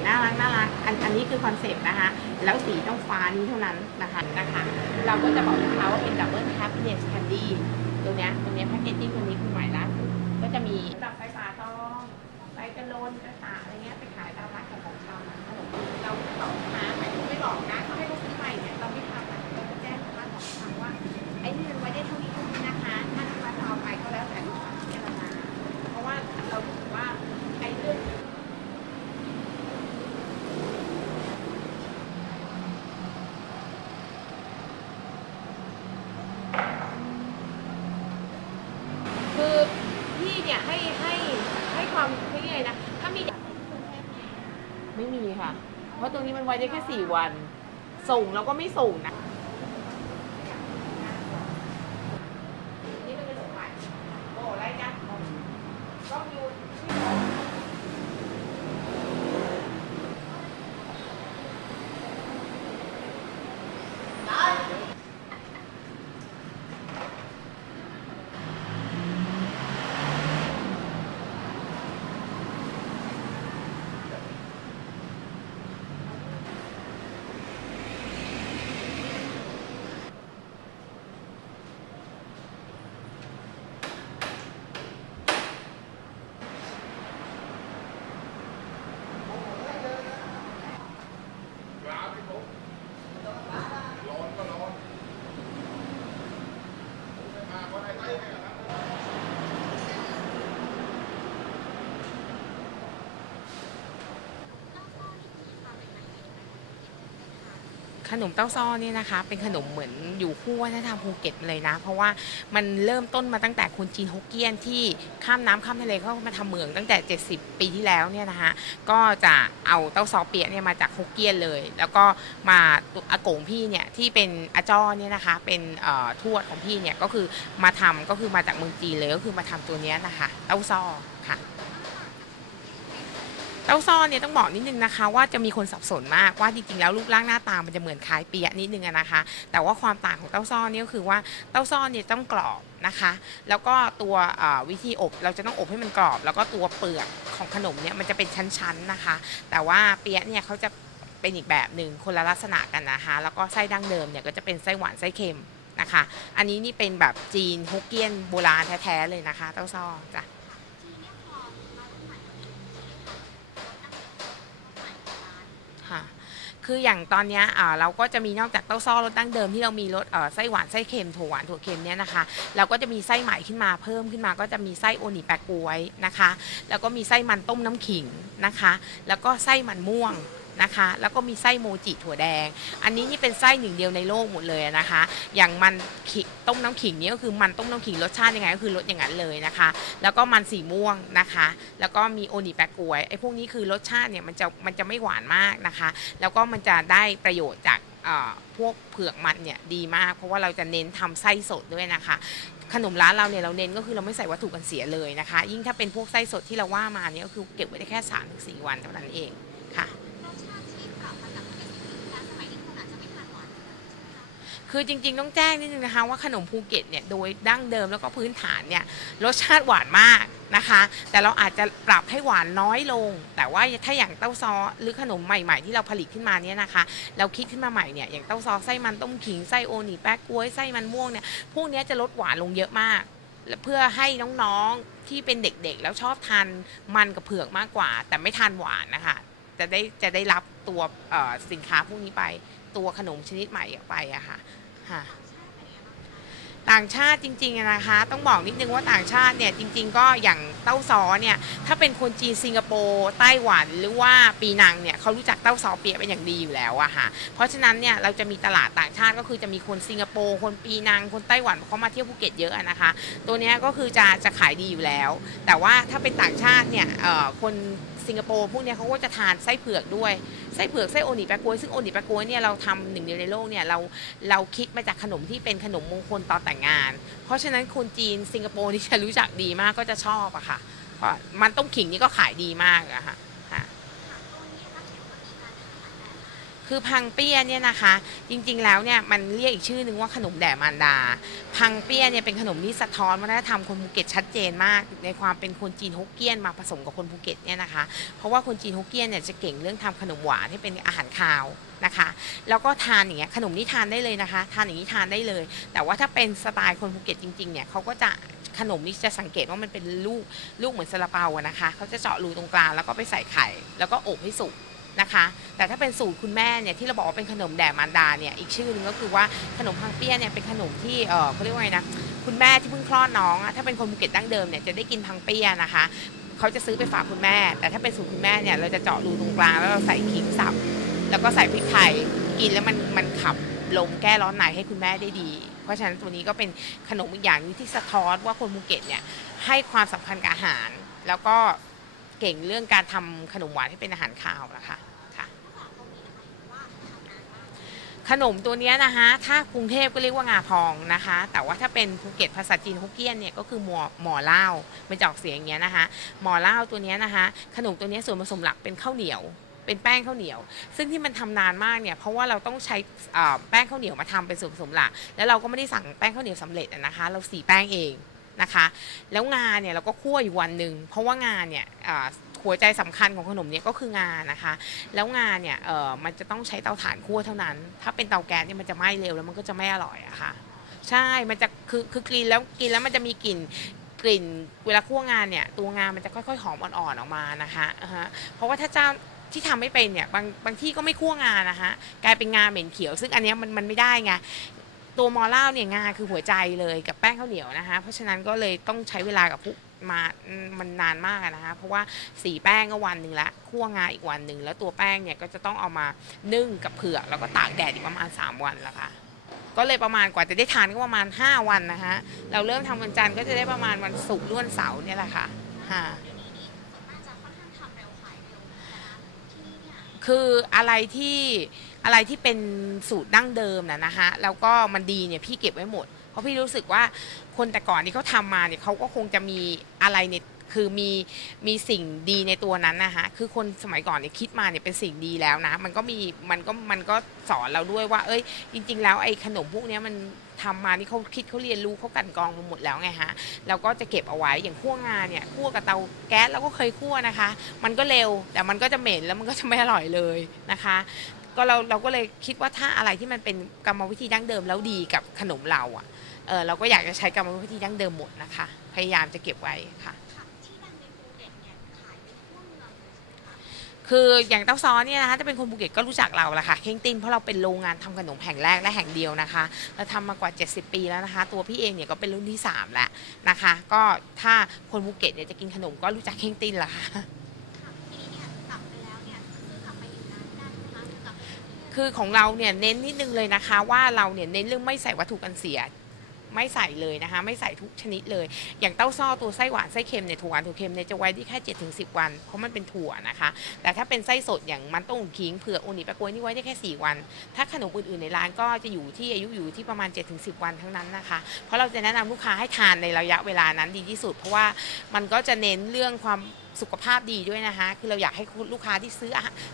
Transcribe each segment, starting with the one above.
๋น่ารักน่ารักอันอันนี้คือคอนเซ็ปต์นะคะ แล้วสีต้องฟ้านี้เท่านั้นนะคะนะคะ เราก็จะบอกลูกค้าว่าเป็นดับเบิลแฮปปี้เนสแคนดี้ตัวเนี้ยตัวเนี้ยแพคเกจจิ้งตัวนี้คือใหม่ล่าสุดก็จะมีดับไฟฟ้าต้องไฟกระโลนกระสาอะไรเงี้ยไปขายตามร้านขายของชำอะขนมเราไม่บอกนะหมายถึงไม่บอกนะเขาให้เราซื้อใหม่เนี่ยเราไม่ทำอะเราจะแจ้งลูกค้าบอกทางว่าไอ้นี่มันไว้ได้เท่านี้เท่านี้นะคะ ถ้าลูกค้าจะเอาไปก็แล้วแต่ลูกค้าพิจารณาเพราะว่าเรารู้สึกว่าไอ้เรื่อง คือพี่เนี่ยให้ให้ให้ความไม่ไงนะ ถ้ามีไม่มีค่ะ เพราะตรงนี้มันไว้ได้แค่สี่วัน ส่งแล้วก็ไม่ส่งนะนี่เป็นส่งใหม่โอ้ไรกันก็อยู่ที่ ขนมเต้าซ้อเนี่ยนะคะ เป็นขนมเหมือนอยู่คู่วัฒนธรรมภูเก็ตเลยนะ เพราะว่ามันเริ่มต้นมาตั้งแต่คนจีนฮกเกี้ยนที่ข้ามน้ำข้ามทะเลเข้ามาทำเมืองตั้งแต่ 70 ปีที่แล้วเนี่ยนะคะก็จะเอาเต้าซ้อเปียะเนี่ยมาจากฮกเกี้ยนเลย แล้วก็มาตัวอากงพี่เนี่ยที่เป็นอาจ้อเนี่ยนะคะ เป็นทวดของพี่เนี่ยก็คือมาทำก็คือมาจากเมืองจีนเลยก็คือมาทำตัวนี้นะคะเต้าซ้อ เต้าซ้อเนี่ยต้องบอกนิดนึงนะคะ ว่าจะมีคนสับสนมากว่าจริงๆแล้วรูปร่างหน้าตามันจะเหมือนคล้ายเปียะนิดนึงอะนะคะ แต่ว่าความต่างของเต้าซ้อเนี่ยก็คือว่าเต้าซ้อเนี่ยต้องกรอบนะคะ แล้วก็ตัววิธีอบเราจะต้องอบให้มันกรอบ แล้วก็ตัวเปลือกของขนมเนี่ยมันจะเป็นชั้นๆนะคะ แต่ว่าเปียะเนี่ยเขาจะเป็นอีกแบบหนึ่งคนละลักษณะกันนะคะ แล้วก็ไส้ดั้งเดิมเนี่ยก็จะเป็นไส้หวานไส้เค็มนะคะ อันนี้นี่เป็นแบบจีนฮกเกี้ยนโบราณแท้ๆเลยนะคะ เต้าซ้อจ้ะ ค่ะ คืออย่างตอนนี้เราก็จะมีนอกจากเต้าซ้อรสดั้งเดิมที่เรามีรสไส้หวานไส้เค็มถั่วหวานถั่วเค็มเนี่ยนะคะเราก็จะมีไส้ใหม่ขึ้นมาเพิ่มขึ้นมาก็จะมีไส้โอนิแปะกล้วยนะคะ แล้วก็มีไส้มันต้มน้ำขิงนะคะ แล้วก็ไส้มันม่วง นะคะ แล้วก็มีไส้โมจิถั่วแดง อันนี้นี่เป็นไส้หนึ่งเดียวในโลกหมดเลยนะคะ อย่างมันต้มน้ำขิงนี่ก็คือมันต้มน้ำขิงรสชาติยังไงก็คือรสอย่างนั้นเลยนะคะ แล้วก็มันสีม่วงนะคะ แล้วก็มีโอนิแปะกวยไอ้พวกนี้คือรสชาติเนี่ยมันจะมันจะไม่หวานมากนะคะ แล้วก็มันจะได้ประโยชน์จากพวกเผือกมันเนี่ยดีมาก เพราะว่าเราจะเน้นทำไส้สดด้วยนะคะ ขนมร้านเราเนี่ยเราเน้นก็คือเราไม่ใส่วัตถุกันเสียเลยนะคะ ยิ่งถ้าเป็นพวกไส้สดที่เราว่ามาเนี่ยก็คือเก็บไว้ได้แค่3าถึงสวันเท่านั้นเอง คือจริงๆ ต้องแจ้งนิดนึงนะคะว่าขนมภูเก็ตเนี่ยโดยดั้งเดิมแล้วก็พื้นฐานเนี่ยรสชาติหวานมากนะคะ แต่เราอาจจะปรับให้หวานน้อยลง แต่ว่าถ้าอย่างเต้าซอหรือขนมใหม่ๆ ที่เราผลิตขึ้นมาเนี่ยนะคะ เราคิดขึ้นมาใหม่เนี่ยอย่างเต้าซอไส้มันต้มขิงไส้โอนีแป๊กกล้วยไส้มันม่วงเนี่ยพวกนี้จะลดหวานลงเยอะมากเพื่อให้น้องๆที่เป็นเด็กๆ แล้วชอบทานมันกับเผือกมากกว่า แต่ไม่ทานหวานนะคะจะได้จะได้รับตัวสินค้าพวกนี้ไปตัวขนมชนิดใหม่ไปอะค่ะ ค่ะ ต่างชาติจริงๆนะคะ ต้องบอกนิดนึงว่าต่างชาติเนี่ยจริง ๆ ก็อย่างเต้าซอเนี่ยถ้าเป็นคนจีนสิงคโปร์ไต้หวันหรือว่าปีนังเนี่ยเขารู้จักเต้าซอเปียะเป็นอย่างดีอยู่แล้วอะค่ะ เพราะฉะนั้นเนี่ยเราจะมีตลาดต่างชาติก็คือจะมีคนสิงคโปร์คนปีนังคนไต้หวันเขามาเที่ยวภูเก็ตเยอะนะคะ ตัวเนี้ยก็คือจะจะขายดีอยู่แล้ว แต่ว่าถ้าเป็นต่างชาติเนี่ยคน สิงคโปร์พวกเนี้ยเขาก็จะทานไส้เผือกด้วยไส้เผือกไส้โอนิแปะกวยซึ่งโอนิแปะกวยเนี่ยเราทำหนึ่งเดียวในโลกเนี่ยเราเราคิดมาจากขนมที่เป็นขนมมงคลตอนแต่งงาน เพราะฉะนั้นคนจีนสิงคโปร์นี่จะรู้จักดีมากก็จะชอบอะค่ะเพราะมันต้มขิงนี่ก็ขายดีมากอะค่ะ คือพังเปี้ยเนี่ยนะคะ จริงๆแล้วเนี่ยมันเรียกอีกชื่อนึงว่าขนมแด่มารดา พังเปี้ยเนี่ยเป็นขนมที่สะท้อนวัฒนธรรมคนภูเก็ตชัดเจนมาก ในความเป็นคนจีนฮกเกี้ยนมาผสมกับคนภูเก็ตเนี่ยนะคะ เพราะว่าคนจีนฮกเกี้ยนเนี่ยจะเก่งเรื่องทำขนมหวานที่เป็นอาหารคาวนะคะแล้วก็ทานอย่างเงี้ยขนมนี่ทานได้เลยนะคะ ทานอย่างนี้ทานได้เลย แต่ว่าถ้าเป็นสไตล์คนภูเก็ตจริงๆเนี่ยเขาก็จะขนมนี่จะสังเกตว่ามันเป็นลูกลูกเหมือนซาลาเปาอะนะคะเขาจะเจาะรูตรงกลางแล้วก็ไปใส่ไข่ แล้วก็อบให้สุก นะคะ แต่ถ้าเป็นสูตรคุณแม่เนี่ยที่เราบอกว่าเป็นขนมแด่มารดาเนี่ยอีกชื่อหนึงก็คือว่าขนมพังเปี้ยเนี่ยเป็นขนมที่เออเขาเรียกว่าไงนะคุณแม่ที่เพิ่งคลอดน้องอะถ้าเป็นคนภูเก็ตดั้งเดิมเนี่ยจะได้กินพังเปี้ยนะคะเขาจะซื้อไปฝากคุณแม่ แต่ถ้าเป็นสูตรคุณแม่เนี่ยเราจะเจาะรูตรงกลางแล้วเราใส่ขิงสับแล้วก็ใส่พริกไทยกินแล้วมันมันขับลมแก้ร้อนในให้คุณแม่ได้ดี เพราะฉะนั้นตัวนี้ก็เป็นขนมอีกอย่างนึงที่สะท้อนว่าคนภูเก็ตเนี่ยให้ความสำคัญกับอาหาร แล้วก็ เก่งเรื่องการทำขนมหวานให้เป็นอาหารคาวนะคะค่ะ ขนมตัวเนี้ยนะคะถ้ากรุงเทพก็เรียกว่างาพองนะคะ แต่ว่าถ้าเป็นภูเก็ตภาษาจีนฮกเกี้ยนเนี่ยก็คือหมอหมอเล่ามันจะออกเสียงอย่างเงี้ยนะคะหมอเล่าตัวเนี้ยนะคะ ขนมตัวเนี้ยส่วนผสมหลักเป็นข้าวเหนียว เป็นแป้งข้าวเหนียว ซึ่งที่มันทำนานมากเนี่ยเพราะว่าเราต้องใช้อ่าแป้งข้าวเหนียวมาทำเป็นส่วนผสมหลัก แล้วเราก็ไม่ได้สั่งแป้งข้าวเหนียวสำเร็จอะนะคะ เราสีแป้งเอง นะคะ แล้วงาเนี่ยเราก็คั่วอยู่วันหนึ่งเพราะว่างาเนี่ยหัวใจสำคัญของขนมเนี่ยก็คืองานนะคะ แล้วงานเนี่ยเออมันจะต้องใช้เตาถ่านคั่วเท่านั้น ถ้าเป็นเตาแก๊สเนี่ยมันจะไหม้เร็วแล้วมันก็จะไม่อร่อยอะค่ะ ใช่ มันจะคือคือกินแล้วกินแล้วมันจะมีกลิ่นกลิ่นเวลาคั่วงานเนี่ยตัวงานมันจะค่อยๆหอมอ่อนๆออกมานะคะะเพราะว่าถ้าเจ้าที่ทำไม่เป็นเนี่ยบางบางที่ก็ไม่คั่วงานนะคะกลายเป็นงาเหม็นเขียว ซึ่งอันนี้มันมันไม่ได้ไง ตัวมอล่าเนี่ยงาคือหัวใจเลยกับแป้งข้าวเหนียวนะคะ เพราะฉะนั้นก็เลยต้องใช้เวลากับพวกมามันนานมากนะคะ เพราะว่าสีแป้งก็วันหนึ่งละคั่วงาอีกวันหนึ่งแล้วตัวแป้งเนี่ยก็จะต้องเอามานึ่งกับเผือกแล้วก็ตากแดดอีกประมาณ 3 วันละค่ะ ก็เลยประมาณกว่าจะได้ทานก็ประมาณ 5 วันนะคะเราเริ่มทำวันจันทร์ก็จะได้ประมาณวันศุกร์หรือวันเสาร์เนี่ยแหละค่ะ คืออะไรที่อะไรที่เป็นสูตรดั้งเดิมนะนะฮะแล้วก็มันดีเนี่ยพี่เก็บไว้หมด เพราะพี่รู้สึกว่าคนแต่ก่อนนี่เขาทำมาเนี่ยเขาก็คงจะมีอะไรใน คือมีมีสิ่งดีในตัวนั้นนะคะคือคนสมัยก่อนเนี่ยคิดมาเนี่ยเป็นสิ่งดีแล้วนะ มันก็มีมันก็มันก็สอนเราด้วยว่า เอ้ย จริง ๆ แล้วไอ้ขนมพวกนี้มันทำมานี่เขาคิดเขาเรียนรู้เขากันกองมาหมดแล้วไงฮะเราก็จะเก็บเอาไว้อย่างคั่วงาเนี่ยคั่วกับเตาแก๊สเราก็เคยคั่วนะคะ มันก็เร็วแต่มันก็จะเหม็นแล้วมันก็จะไม่อร่อยเลยนะคะ ก็เราเราก็เลยคิดว่าถ้าอะไรที่มันเป็นกรรมวิธีดั้งเดิมแล้วดีกับขนมเราอะเออเราก็อยากจะใช้กรรมวิธีดั้งเดิมหมดนะคะ พยายามจะเก็บไว้ค่ะ คืออย่างเต้าซ้อเนี่ยนะคะถ้าเป็นคนภูเก็ตก็รู้จักเราแหละค่ะเค้งตินเพราะเราเป็นโรงงานทำขนมแห่งแรกและแห่งเดียวนะคะเราทำมากว่า 70 ปีแล้วนะคะ ตัวพี่เองเนี่ยก็เป็นรุ่นที่ 3 แล้วนะคะ ก็ถ้าคนภูเก็ตเนี่ยจะกินขนมก็รู้จักเค้งตินแหละค่ะคือของเราเนี่ยเน้นนิดนึงเลยนะคะ ว่าเราเนี่ยเน้นเรื่องไม่ใส่วัตถุกันเสีย ไม่ใส่เลยนะคะ ไม่ใส่ทุกชนิดเลย อย่างเต้าซ้อตัวไส้หวานไส้เค็มเนี่ยถั่วหวานถั่วเค็มเนี่ยจะไว้ได้แค่7จ็ถึงสิวัน เพราะมันเป็นถั่วนะคะ แต่ถ้าเป็นไส้สดอย่างมันต้มขิงเผือกอูนิปะกล้วยนี่ไว้ได้แค่ 4 วัน ถ้าขนมอื่นๆในร้านก็จะอยู่ที่อายุอยู่ที่ประมาณ7-10วันทั้งนั้นนะคะ เพราะเราจะแนะนำลูกค้าให้ทานในระยะเวลานั้นดีที่สุด เพราะว่ามันก็จะเน้นเรื่องความสุขภาพดีด้วยนะคะ คือเราอยากให้ลูกค้าที่ซื้อ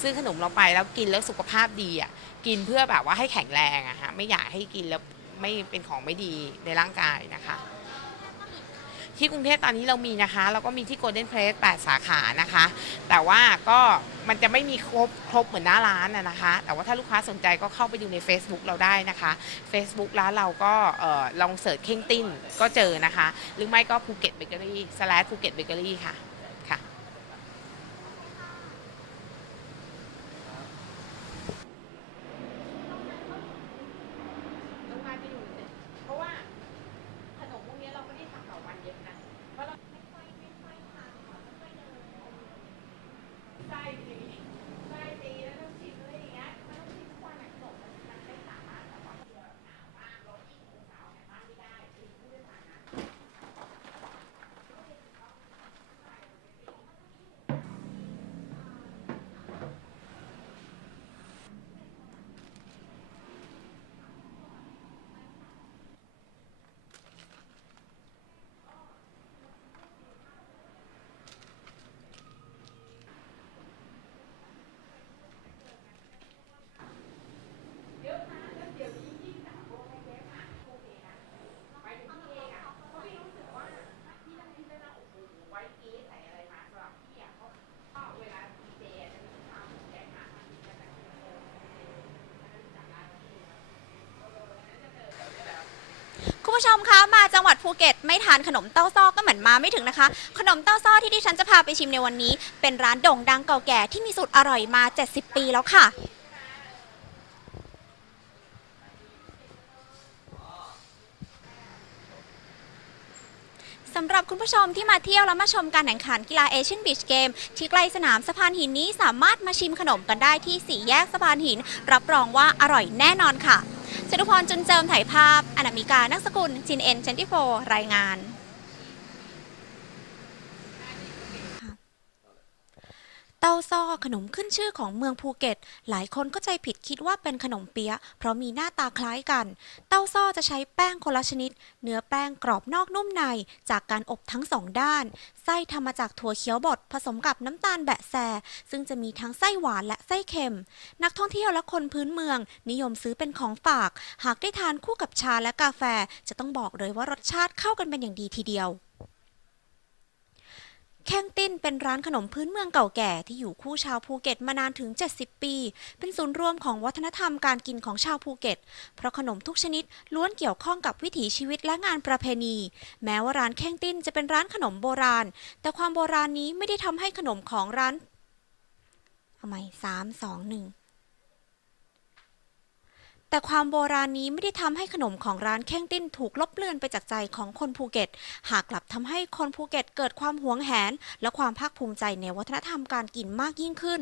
ซื้อขนมเราไปแล้วกินแล้วสุขภาพดีอะ กินเพื่อแบบว่าให้แข็งแรงอะฮะไม่อยากให้กินแล้ว ไม่เป็นของไม่ดีในร่างกายนะคะ ที่กรุงเทพตอนนี้เรามีนะคะ เราก็มีที่ Golden Place 8สาขานะคะ แต่ว่าก็มันจะไม่มีครบครบเหมือนหน้าร้านนะนะคะ แต่ว่าถ้าลูกค้าสนใจก็เข้าไปดูใน Facebook เราได้นะคะ Facebook ร้านเราก็ออลองเสิร์ชเข่งติ้นก็เจอนะคะ หรือไม่ก็ภูเก็ตเบเกอรี่ slash ภูเก็ตเบเกอรี่ค่ะค่ะ โรงงานจะอยู่เนี่ยเพราะว่าขนมพวกนี้เราไม่ได้ทำต่อวันเยอะนะ เพราะเราไม่ค่อยไม่ค่อยทานค่ะไม่ค่อยเดินไส้ตีไส้ตีแล้วต้องชิมอะไรอย่างเงี้ยไม่ต้องชิมทุกวันอะขนมมันมันไม่สามารถแบบว่าหนาวมากร้อนยิ่งองศาเนี่ยมากไม่ได้คือผู้โดยสารนะ มาจังหวัด ภูเก็ตไม่ทานขนมเต้าซ้อก็เหมือนมาไม่ถึงนะคะ ขนมเต้าซ้อที่ดิฉันจะพาไปชิมในวันนี้ เป็นร้านโด่งดังเก่าแก่ที่มีสูตรอร่อยมา 70 ปีแล้วค่ะสำหรับคุณผู้ชมที่มาเที่ยวและมาชมการแข่งขันกีฬาเอเชียนบีชเกมที่ใกล้สนามสะพานหินนี้สามารถมาชิมขนมกันได้ที่สี่แยกสะพานหิน รับรองว่าอร่อยแน่นอนค่ะ ชตุพรจุนเจิมถ่ายภาพอนามิกานักสกุลจินเอ็นเชนติโฟรายงาน ต้าซ้อขนมขึ้นชื่อของเมืองภูเก็ต หลายคนก็ใจผิดคิดว่าเป็นขนมเปี๊ยะ เพราะมีหน้าตาคล้ายกัน เต้าซ้อจะใช้แป้งคนละชนิด เนื้อแป้งกรอบนอกนุ่มใน จากการอบทั้งสองด้าน ไส้ทำมาจากถั่วเขียวบดผสมกับน้ำตาลแบะแซ ซึ่งจะมีทั้งไส้หวานและไส้เค็ม นักท่องเที่ยวและคนพื้นเมือง นิยมซื้อเป็นของฝาก หากได้ทานคู่กับชาและกาแฟ จะต้องบอกเลยว่ารสชาติเข้ากันเป็นอย่างดีทีเดียว แข้งติ้นเป็นร้านขนมพื้นเมืองเก่าแก่ที่อยู่คู่ชาวภูเก็ตมานานถึง 70 ปี เป็นศูนย์รวมของวัฒนธรรมการกินของชาวภูเก็ต เพราะขนมทุกชนิดล้วนเกี่ยวข้องกับวิถีชีวิตและงานประเพณี แม้ว่าร้านแข้งติ้นจะเป็นร้านขนมโบราณ แต่ความโบราณนี้ไม่ได้ทำให้ขนมของร้านเอาใหม่สามสองหนึ่ง แต่ความโบราณนี้ไม่ได้ทำให้ขนมของร้านแข้งติ้นถูกลบเลือนไปจากใจของคนภูเก็ต หากกลับทำให้คนภูเก็ตเกิดความหวงแหน และความภาคภูมิใจในวัฒนธรรมการกินมากยิ่งขึ้น